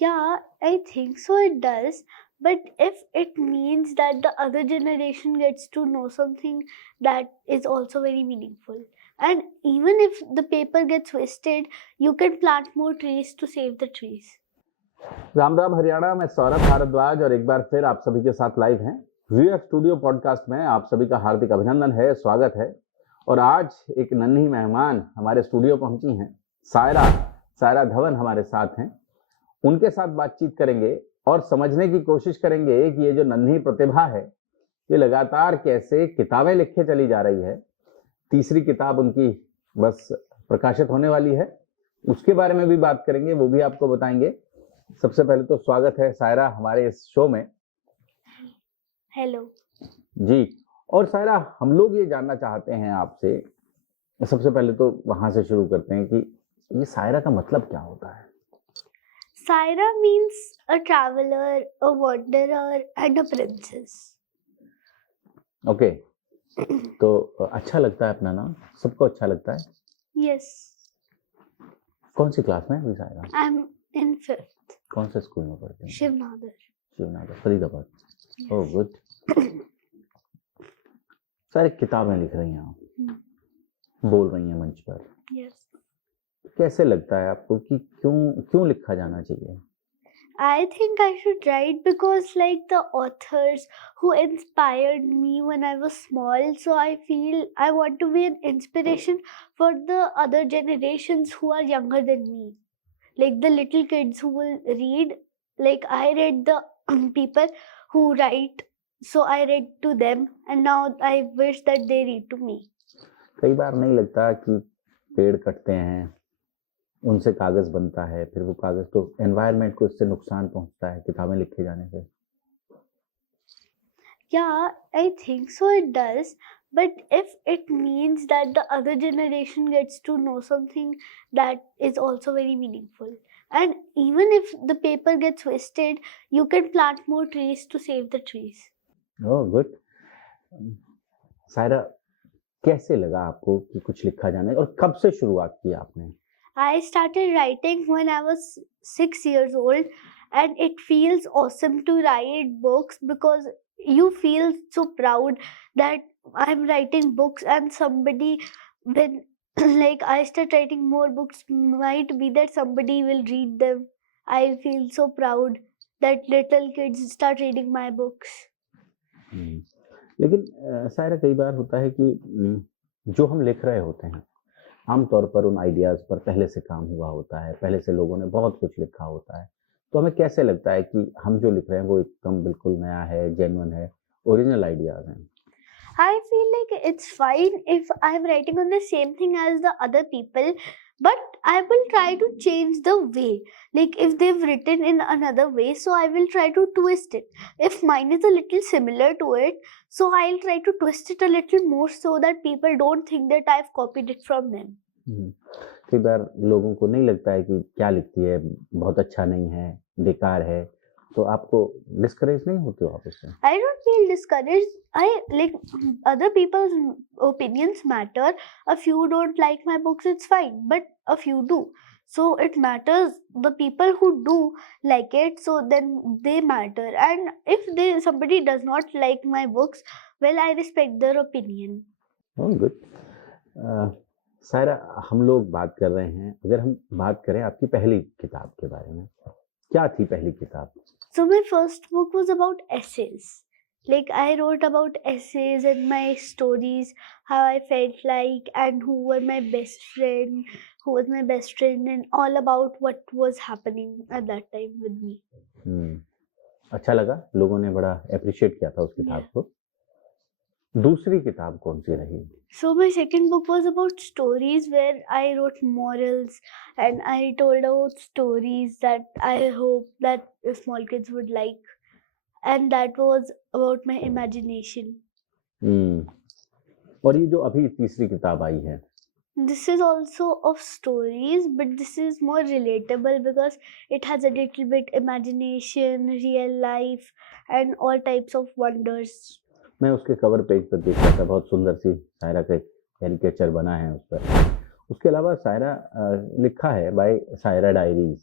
Yeah, I think so it does. But if it means that the other generation gets to know something, that is also very meaningful. And even if the paper gets wasted, you can plant more trees to save the trees. Ram Ram Haryana में सौरभ भारद्वाज और एक बार फिर आप सभी के साथ live हैं। VF studio podcast में आप सभी का हार्दिक अभिनंदन है, स्वागत है। और आज एक नन्ही मेहमान हमारे स्टूडियो पहुंची हैं। सायरा धवन हमारे साथ हैं। उनके साथ बातचीत करेंगे और समझने की कोशिश करेंगे कि ये जो नन्ही प्रतिभा है ये लगातार कैसे किताबें लिखे चली जा रही है। तीसरी किताब उनकी बस प्रकाशित होने वाली है, उसके बारे में भी बात करेंगे, वो भी आपको बताएंगे। सबसे पहले तो स्वागत है सायरा हमारे इस शो में। हेलो जी। और सायरा, हम लोग ये जानना चाहते हैं आपसे, सबसे पहले तो वहां से शुरू करते हैं कि ये सायरा का मतलब क्या होता है। Saira means a traveler, a wanderer, and a princess. Okay, तो अच्छा लगता है अपना नाम, सबको अच्छा लगता है। Yes, कौन सी क्लास में है अभी सायरा? I'm in 5th. कौन से स्कूल में पढ़ते हैं? Shivnadar. Shivnagar, Faridabad. Oh good. सारी किताबें लिख रही हैं आप, बोल रही हैं मंच पर। Yes. कैसे लगता है आपको कि क्यों लिखा जाना चाहिए? I think I should write because like the authors who inspired me when I was small, so I feel I want to be an inspiration for the other generations who are younger than me. Like the little kids who will read, like I read the people who write, so I read to them and now I wish that they read to me. कई बार नहीं लगता कि पेड़ कटते हैं, उनसे कागज बनता है, फिर वो कागज तो एनवायरनमेंट को इससे नुकसान पहुंचता है किताबें लिखे जाने से। Yeah, I think so it does. But if it means that the other generation gets to know something, that is also very meaningful. And even if the paper gets wasted, you can plant more trees to save the trees. Oh good. Saira, कैसे लगा आपको कि कुछ लिखा जाना है और कब से शुरुआत की आपने? I started writing when I was 6 years old, and it feels awesome to write books because you feel so proud that I'm writing books and somebody, when like I start writing more books, might be that somebody will read them. I feel so proud that little kids start reading my books. लेकिन सायरा, कई बार होता है कि जो हम लिख रहे होते हैं आमतौर पर उन आइडियाज पर पहले से काम हुआ होता है, पहले से लोगों ने बहुत कुछ लिखा होता है, तो हमें कैसे लगता है कि हम जो लिख रहे हैं वो एकदम बिल्कुल नया है, जेन्युइन है, ओरिजिनल आइडियाज हैं। I feel like it's fine if I'm writing on the same thing as the other people, but I will try to change the way. Like if they've written in another way, so I will try to twist it. If mine is a little similar to it, so I'll try to twist it a little more so that people don't think that I've copied it from them. कई बार लोगों को नहीं लगता है कि क्या लिखती है, बहुत अच्छा नहीं है, बेकार है, तो आपको डिस्करेज नहीं होते हो आप उससे? I don't feel discouraged. I like other people's opinions matter. A few don't like my books, it's fine, but a few do. So it matters. The people who do like it, so then they matter. And if somebody does not like my books, well, I respect their opinion. Oh good. Saira, हम लोग बात कर रहे हैं, अगर हम बात करें आपकी पहली किताब के बारे में, क्या थी पहली किताब? So my first book was about essays. Like I wrote about essays and my stories, how I felt like, and who was my best friend, and all about what was happening at that time with me. अच्छा लगा, लोगों ने बड़ा appreciate किया था उस किताब को। दूसरी किताब कौन सी रही? So my second book was about stories where I wrote morals and I told out stories that I hope that small kids would like, and that was about my imagination. और ये जो अभी तीसरी किताब आई है, This is also of stories, but this is more relatable because it has a little bit imagination, real life, and all types of wonders. मैं उसके cover page पर देख रहा था, बहुत सुंदर सी सायरा का कैरिकेचर बना है उस पर। उसके अलावा सायरा लिखा है बाय सायरा डायरीज।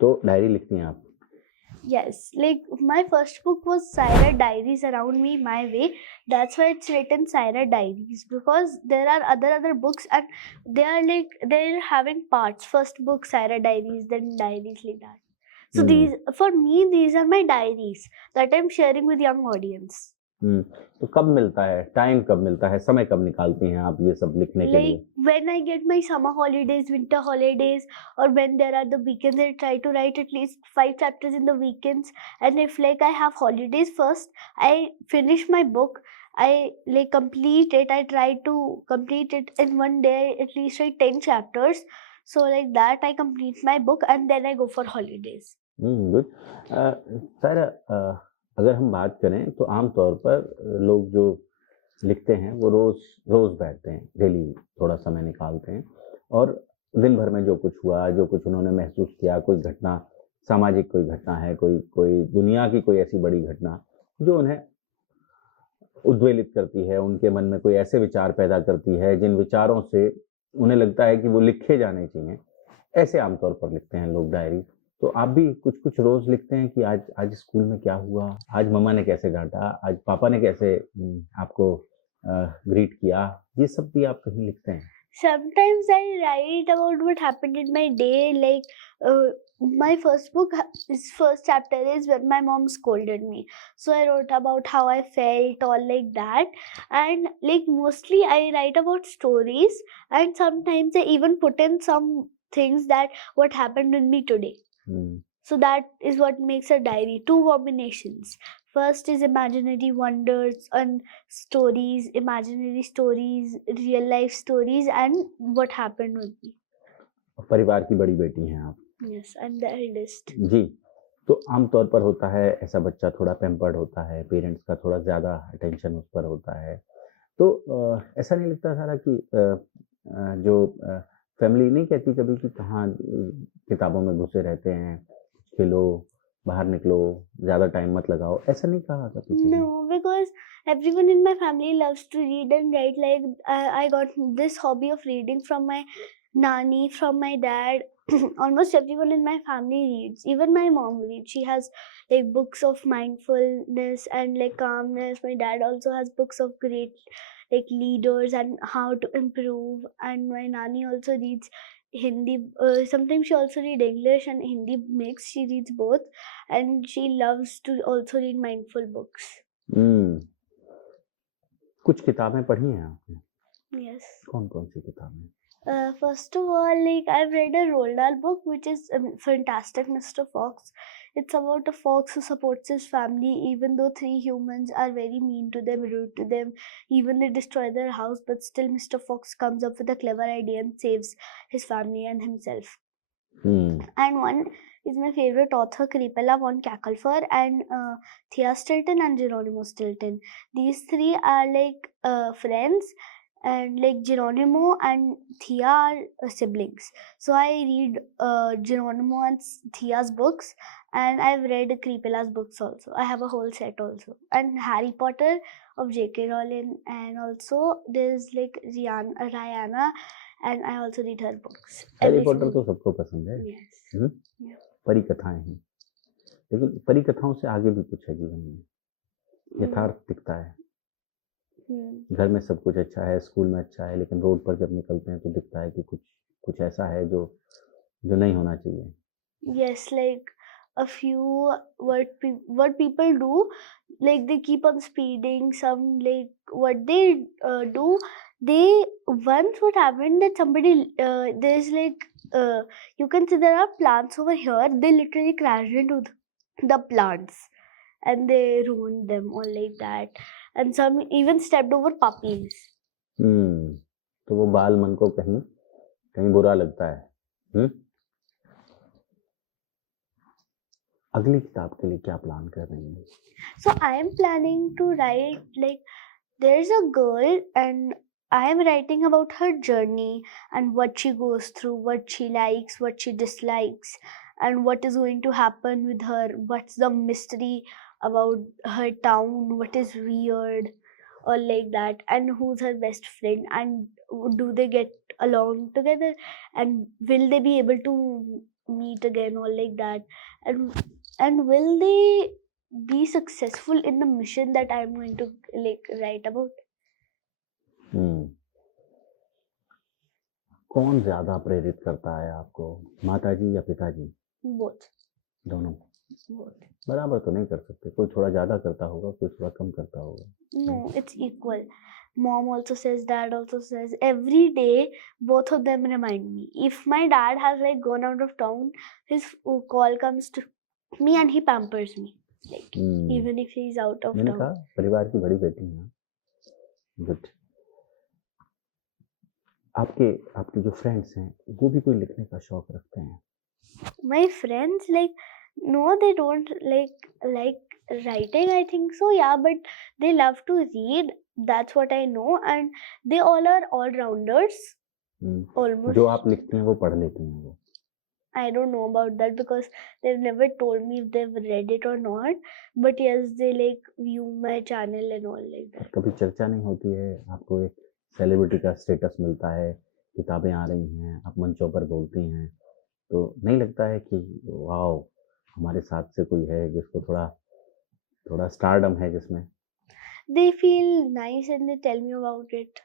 तो डायरी लिखती हैं आप? Yes, like my first book was Syra Diaries, Around Me My Way. That's why it's written Syra Diaries, because there are other books and they are like they're having parts. First book Syra Diaries, then diaries like that. So these for me these are my diaries that I'm sharing with young audience. तो कब मिलता है time, कब मिलता है समय, कब निकालती हैं आप ये सब लिखने के लिए? Like when I get my summer holidays, winter holidays, or when there are the weekends, I try to write at least 5 chapters in the weekends. And if like I have holidays, first I finish my book. I like complete it. I try to complete it in one day, at least write 10 chapters. So like that, I complete my book and then I go for holidays. Good. Sir, अगर हम बात करें तो आम तौर पर लोग जो लिखते हैं वो रोज रोज बैठते हैं, डेली थोड़ा समय निकालते हैं और दिन भर में जो कुछ हुआ, जो कुछ उन्होंने महसूस किया, कोई घटना, सामाजिक कोई घटना है, कोई कोई दुनिया की कोई ऐसी बड़ी घटना जो उन्हें उद्वेलित करती है, उनके मन में कोई ऐसे विचार पैदा करती है जिन विचारों से उन्हें लगता है कि वो लिखे जाने चाहिए, ऐसे आमतौर पर लिखते हैं लोग डायरी। तो आप भी कुछ-कुछ रोज़ लिखते हैं कि आज आज स्कूल में क्या हुआ? आज मम्मा ने कैसे डाँटा? आज पापा ने कैसे आपको ग्रीट किया? ये सब भी आप कहीं लिखते हैं? Sometimes I write about what happened in my day. Like my first chapter is when my mom scolded me. So I wrote about how I felt, all like that. And like mostly I write about stories, and sometimes I even put in some things that what happened with me today. Hmm. So that is what makes a diary. Two combinations. First is imaginary wonders and stories, imaginary stories, real life stories, and what happened with me. परिवार की बड़ी बेटी हैं आप। Yes, I'm the eldest. जी। तो आम तौर पर होता है ऐसा बच्चा थोड़ा पैम्पर्ड होता है, पेरेंट्स का थोड़ा ज़्यादा अटेंशन उस पर होता है। तो ऐसा नहीं लगता सारा कि जो फैमिली नहीं कहती कभी कि कहाँ किताबों में घुसे रहते हैं, खेलो, बाहर निकलो, ज़्यादा टाइम मत लगाओ, ऐसा नहीं कहा था किसी ने? No, because everyone in my family loves to read and write. Like I got this hobby of reading from my nanny, from my dad. Almost everyone in my family reads. Even my mom reads. She has like books of mindfulness and like calmness. My dad also has books of great like leaders and how to improve. And my nanny also reads Hindi. Sometimes she also read English and Hindi mix. She reads both, and she loves to also read mindful books. हुँ। कुछ किताबें पढ़ी हैं आपने? Yes. कौन-कौन सी किताबें? First of all, like I've read a Roald Dahl book, which is Fantastic Mr. Fox. It's about a fox who supports his family, even though three humans are very mean to them, rude to them, even they destroy their house, but still Mr. Fox comes up with a clever idea and saves his family and himself. And one is my favorite author, Kripala von Cacklefur, and Thea Stilton and Geronimo Stilton. These three are like friends, and like Geronimo and Thea are siblings. So I read Geronimo and Thea's books, and I've read Kripala's books also. I have a whole set also, and Harry Potter of J.K. Rowling, and also there's like Rihanna, and I also read her books. Harry Potter तो सबको पसंद है। Yes. Yeah. परी कथाएं हैं, लेकिन परी कथाओं से आगे भी कुछ है जीवन में, यथार्थ दिखता है। घर में सब कुछ अच्छा है, स्कूल में अच्छा है, लेकिन रोड पर जब निकलते हैं तो दिखता है कि कुछ ऐसा है जो नहीं होना चाहिए। Yes, like a few what people do, like they keep on speeding. Some like what they do, they once what happened that somebody there's like you can see there are plants over here. They literally crashed into the plants and they ruined them all like that, and some even stepped over puppies. तो वो बाल मन को कहीं बुरा लगता है। अगली किताब के लिए क्या प्लान कर रही हैं? So I am planning to write like there's a girl and I am writing about her journey and what she goes through, what she likes, what she dislikes, and what is going to happen with her, what's the mystery about her town, what is weird, or like that, and who's her best friend, and do they get along together, and will they be able to meet again or like that, and will they be successful in the mission that I'm going to like write about? हम्म, कौन ज्यादा प्रेरित करता है आपको, माताजी या पिताजी? Both. दोनों Both. बराबर तो नहीं कर सकते, कोई थोड़ा ज्यादा करता होगा, कोई थोड़ा कम करता होगा. No, it's equal. Mom also says, dad also says. Every day, both of them remind me. If my dad has like gone out of town, his call comes to me and he pampers me. Like even if he's out of मैंने town. कहा परिवार की बड़ी बेटी हैं. Good. आपके जो friends हैं वो भी कोई लिखने का शौक रखते हैं? My friends, like, no, they don't like writing, I think so, yeah, but they love to read. That's what I know, and they all are all-rounders. Almost. जो आप लिखते हैं वो पढ़ लेती हैं वो? I don't know about that because they've never told me if they've read it or not. But yes, they like view my channel and all like that. कभी चर्चा नहीं होती है? आपको एक सेलिब्रिटी का स्टेटस मिलता है, किताबें आ रही हैं, आप मंचों पर बोलती हैं, तो नहीं लगता है कि वाओ हमारे साथ से कोई है जिसको थोड़ा स्टारडम है जिसमें? They feel nice and they tell me about it.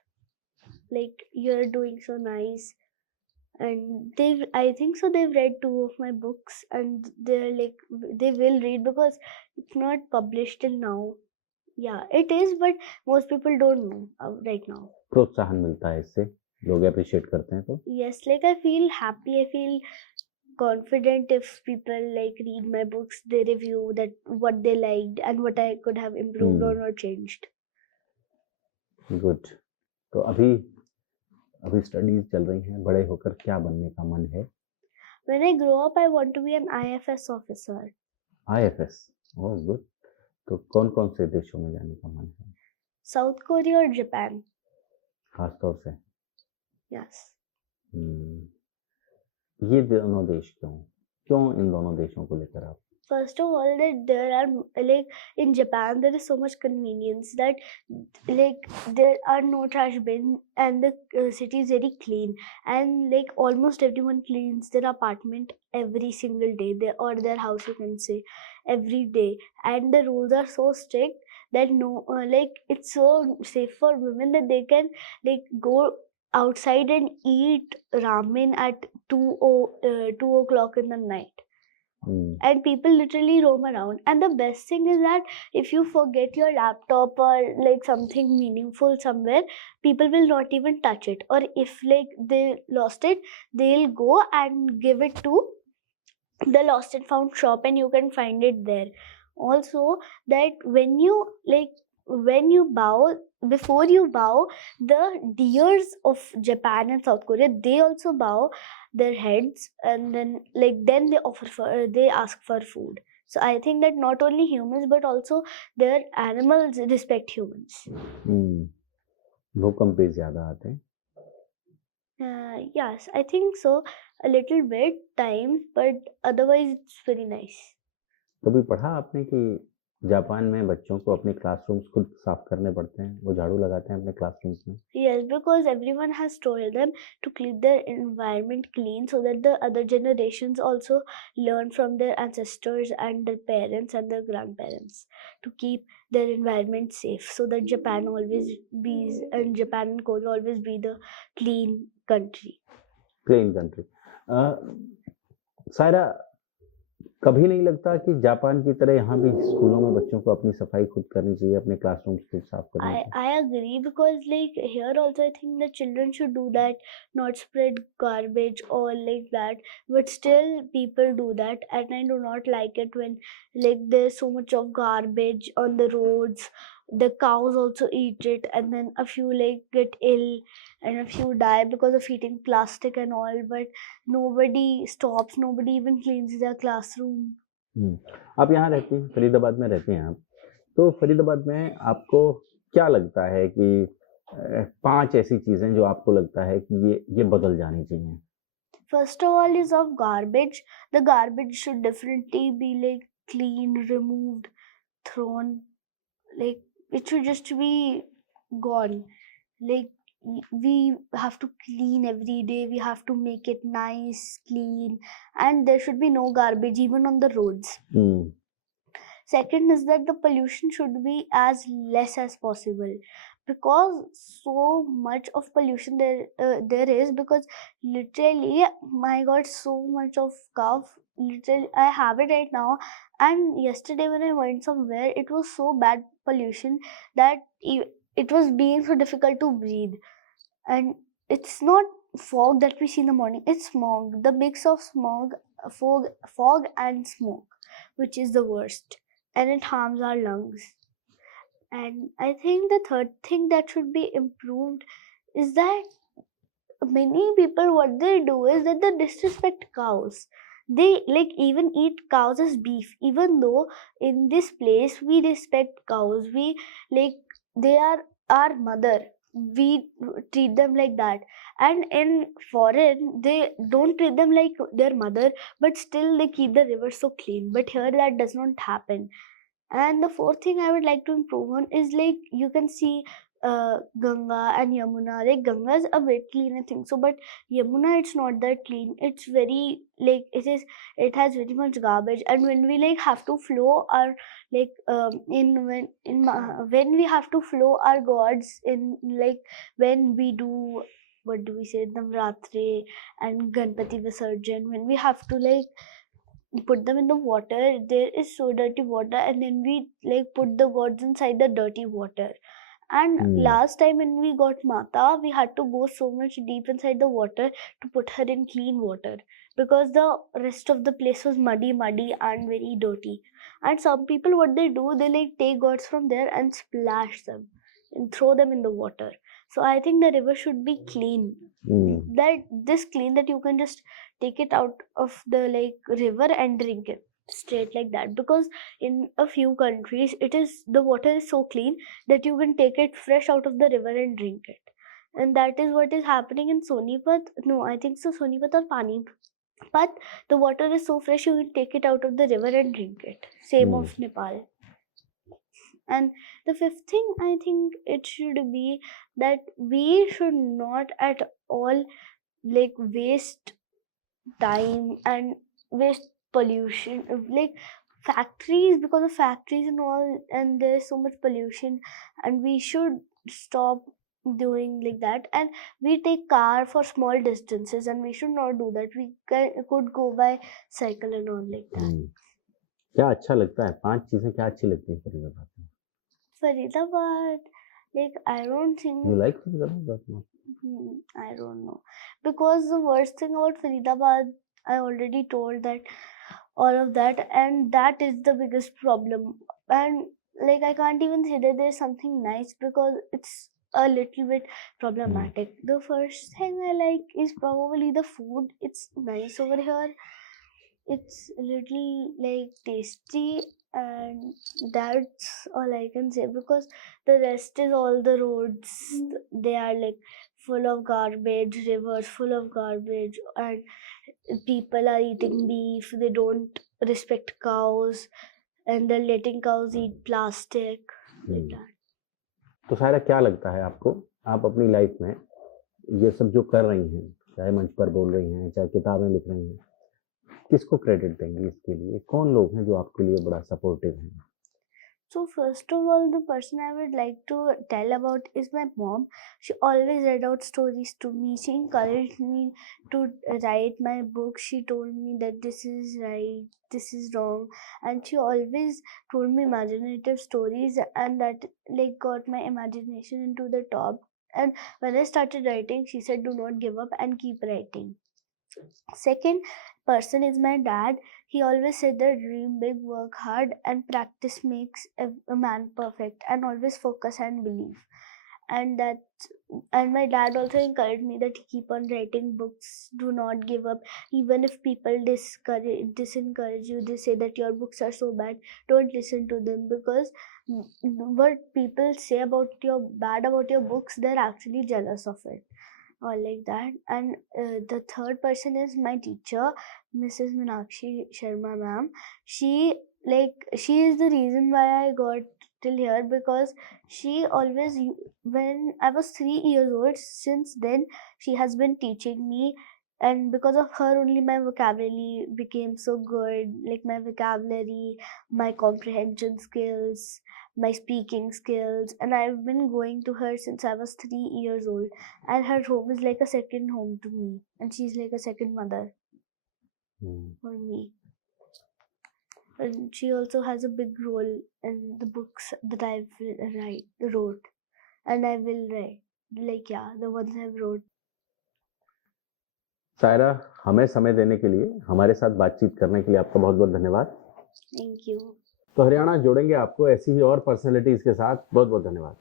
Like, you're doing so nice. And I think so they've read 2 of my books and they're like, they will read because it's not published till now. Yeah, it is, but most people don't know right now. प्रोत्साहन मिलता है इससे, लोग appreciate करते हैं तो? Yes, like I feel happy, I feel confident if people like read my books, they review that what they liked and what I could have improved on or changed. Good. तो अभी studies चल रही हैं, बड़े होकर क्या बनने का मन है? When I grow up, I want to be an IFS officer. IFS, oh good. तो कौन-कौन से देशों में जाने का मन है? South Korea or Japan. खास तौर से? Yes. ये दोनों देश क्यों इन दोनों देशों को लेकर आप? First of all, that there are like in Japan there is so much convenience that like there are no trash bin and the city is very clean, and like almost everyone cleans their apartment every single day, or their house you can say, every day, and the rules are so strict that no like it's so safe for women that they can like go outside and eat ramen at 2 o'clock in the night. And people literally roam around, and the best thing is that if you forget your laptop or like something meaningful somewhere, people will not even touch it, or if like they lost it, they'll go and give it to the lost and found shop and you can find it there. Also, that when you bow, before you bow, the deers of Japan and South Korea, they also bow their heads, and then they ask for food. So I think that not only humans but also their animals respect humans. भूकंप भी ज्यादा आते हैं? Yes, I think so, a little bit time, but otherwise it's very nice. कभी पढ़ा आपने कि Japan में बच्चों को अपने क्लासरूम्स खुद साफ करने पड़ते हैं, वो झाड़ू लगाते हैं अपने क्लासरूम्स में? Yes, because everyone has told them to keep their environment clean so that the other generations also learn from their ancestors and their parents and their grandparents to keep their environment safe, so that Japan and Korea always be the clean country. Clean country. Saira, कभी नहीं लगता कि Japan की तरह यहाँ भी स्कूलों में बच्चों को अपनी सफाई खुद करनी चाहिए, अपने क्लासरूम्स खुद साफ करनी चाहिए? I agree, because like here also I think the children should do that, not spread garbage or like that, but still people do that, and I do not like it when like there's so much of garbage on the roads. The cows also eat it, and then a few like get ill and a few die because of eating plastic and all, but nobody stops, nobody even cleans their classroom. आप यहाँ रहती हैं, फरीदाबाद में रहती हैं आप, तो फरीदाबाद में आपको क्या लगता है कि 5 ऐसी चीजें जो आपको लगता है कि ये बदल जानी चाहिए? First of all is of garbage. The garbage should definitely be like clean, removed, thrown. Like it should just be gone. Like we have to clean every day. We have to make it nice, clean, and there should be no garbage even on the roads. Hmm. Second is that the pollution should be as less as possible, because so much of pollution there is, because literally, my god, so much of cough. Literally, I have it right now, and yesterday when I went somewhere, it was so bad pollution that it was being so difficult to breathe. And it's not fog that we see in the morning, it's smog, the mix of fog and smoke, which is the worst, and it harms our lungs. And I think the third thing that should be improved is that many people, what they do is that they disrespect cows. They like even eat cows as beef, even though in this place we respect cows. We like, they are our mother, we treat them like that. And in foreign they don't treat them like their mother, but still they keep the river so clean. But here that does not happen. And the fourth thing I would like to improve on is, like, you can see Ganga and Yamuna. Like, Ganga is a bit clean, I think so, but Yamuna, it's not that clean. It's very like it has very much garbage. And when we like have to flow our like when we have to flow our gods in, like, when we do, what do we say, Navratri and Ganpati Visarjan, when we have to like put them in the water, there is so dirty water, and then we like put the gods inside the dirty water. And Hmm. last time when we got Mata, we had to go so much deep inside the water to put her in clean water, because the rest of the place was muddy and very dirty. And some people, what they do, they like take gods from there and splash them and throw them in the water. So I think the river should be clean, Hmm. that this clean that you can just take it out of the like river and drink it straight like that. Because in a few countries, it is, the water is so clean that you can take it fresh out of the river and drink it. And that is what is happening in Sonipat. No, I think so, Sonipat or Panipat, the water is so fresh you can take it out of the river and drink it. Same Hmm. of Nepal. And the fifth thing, I think it should be that we should not at all like waste time and waste pollution, like factories, because of factories and all, and there's so much pollution, and we should stop doing like that. And we take car for small distances, and we should not do that. We could go by cycle and all like that. Hmm. क्या अच्छा लगता है? 5 चीजें क्या अच्छी लगती हैं फरीदाबाद में? Faridabad, like, I don't You think, like Faridabad that much? I don't know, because the worst thing about Faridabad, I already told that all of that, and that is the biggest problem. And like, I can't even say that there's something nice, because it's a little bit problematic. The first thing I like is probably the food. It's nice over here, it's a little like tasty, and that's all I can say, because the rest is all the roads, they are like full of garbage, rivers full of garbage, and people are eating beef, they don't respect cows, and they're letting cows eat plastic like that. तो सायरा क्या लगता है आपको, आप अपनी life में ये सब जो कर रही हैं, चाहे मंच पर बोल रही हैं, चाहे किताबें लिख रही हैं, किसको क्रेडिट देंगी इसके लिए? कौन लोग हैं जो आपके लिए बड़ा सपोर्टिव हैं? So first of all, the person I would like to tell about is my mom. She always read out stories to me. She encouraged me to write my book. She told me that this is right, this is wrong, and she always told me imaginative stories, and that like got my imagination into the top. And when I started writing, she said, "Do not give up and keep writing." Second person is my dad. He always said that dream big, work hard, and practice makes a man perfect, and always focus and believe. And that, and my dad also encouraged me that keep on writing books, do not give up, even if people disencourage you, they say that your books are so bad, don't listen to them, because what people say about your bad about your books, they're actually jealous of it, or like that. And the third person is my teacher, Mrs. Meenakshi Sharma ma'am. She like she is the reason why I got till here, because she always when I was 3 years old, since then she has been teaching me, and because of her only my vocabulary became so good, like my vocabulary, my comprehension skills, my speaking skills. And I've been going to her since I was 3 years old, and her home is like a second home to me, and she's like a second mother for me. And she also has a big role in the books that I wrote, and I will write, like, yeah, the ones I've wrote. Saira, हमें समय देने के लिए, हमारे साथ बातचीत करने के लिए आपका बहुत बहुत धन्यवाद। Thank you. तो हरियाणा जोड़ेंगे आपको ऐसी ही और पर्सनैलिटीज के साथ। बहुत बहुत धन्यवाद।